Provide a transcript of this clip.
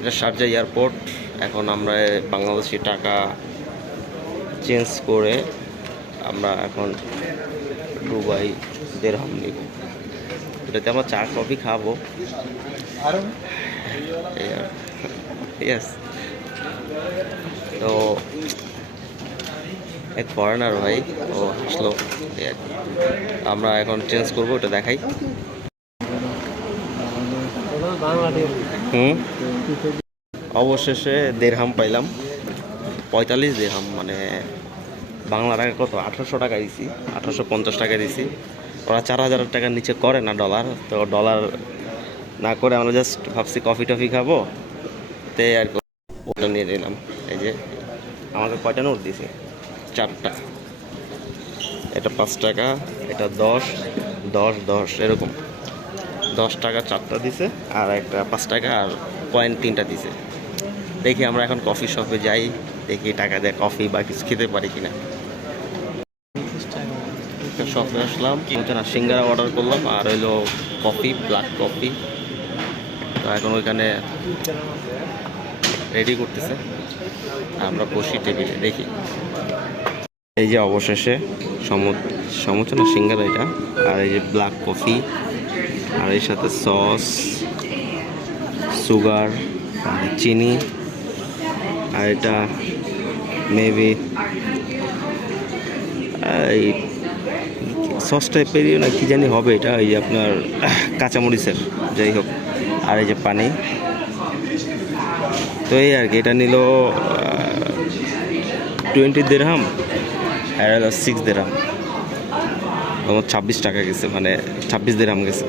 এটা Sharjah airport. এখন আমরা বাংলাদেশি টাকা চেঞ্জ করে আমরা এখন দুবাই দেড়হাম নিব। এটাতে আমরা চা, কফি খাব। তো, এক ফরেনার ভাই, ও আসলো। আমরা এখন চেঞ্জ করব, ওটা দেখাই। হুম? অবশেষে দেড়হাম পাইলাম। পঁয়তাল্লিশ দেড়হাম মানে বাংলা টাকা কত? আঠারোশো টাকা দিছি, আঠারোশো পঞ্চাশ টাকা দিছি। ওরা চার হাজার টাকার নিচে করে না ডলার, তো ডলার না করে আমরা জাস্ট ভাবছি কফি টফি খাব। তে আর ওটা নিয়ে নিলাম। এই যে আমাকে কয়টা নোট দিছে? চারটা। এটা পাঁচ টাকা, এটা দশ দশ দশ, এরকম। দশ টাকা চারটা দিছে, আর একটা পাঁচ টাকা, আর পয়েন্ট তিনটা দিছে। দেখি আমরা এখন কফি শপে যাই, দেখি টাকা দিয়ে কফি বা কিছু খেতে পারি কিনা। শপে আসলাম সিঙ্গারা অর্ডার করলাম, আর হইল কফি ব্ল্যাক কফি তো এখন ওইখানে রেডি করতেছে। আমরা বসি টেবিলে দেখি। এই যে অবশেষে সমোচনা সিঙ্গারা এটা, আর এই যে ব্ল্যাক কফি আর এর সাথে সস, সুগার আর চিনি, আর এটা মেবি এই সস টাইপেরই না কি জানি হবে এটা, এই আপনার কাঁচামরিচের, যাই হোক। আর এই যে পানি। তো এই আর কি, এটা নিল টোয়েন্টি দেড়হাম আর সিক্স দেড়হাম ছাব্বিশ টাকা গেছে মানে ছাব্বিশ দেড়হাম গেছে।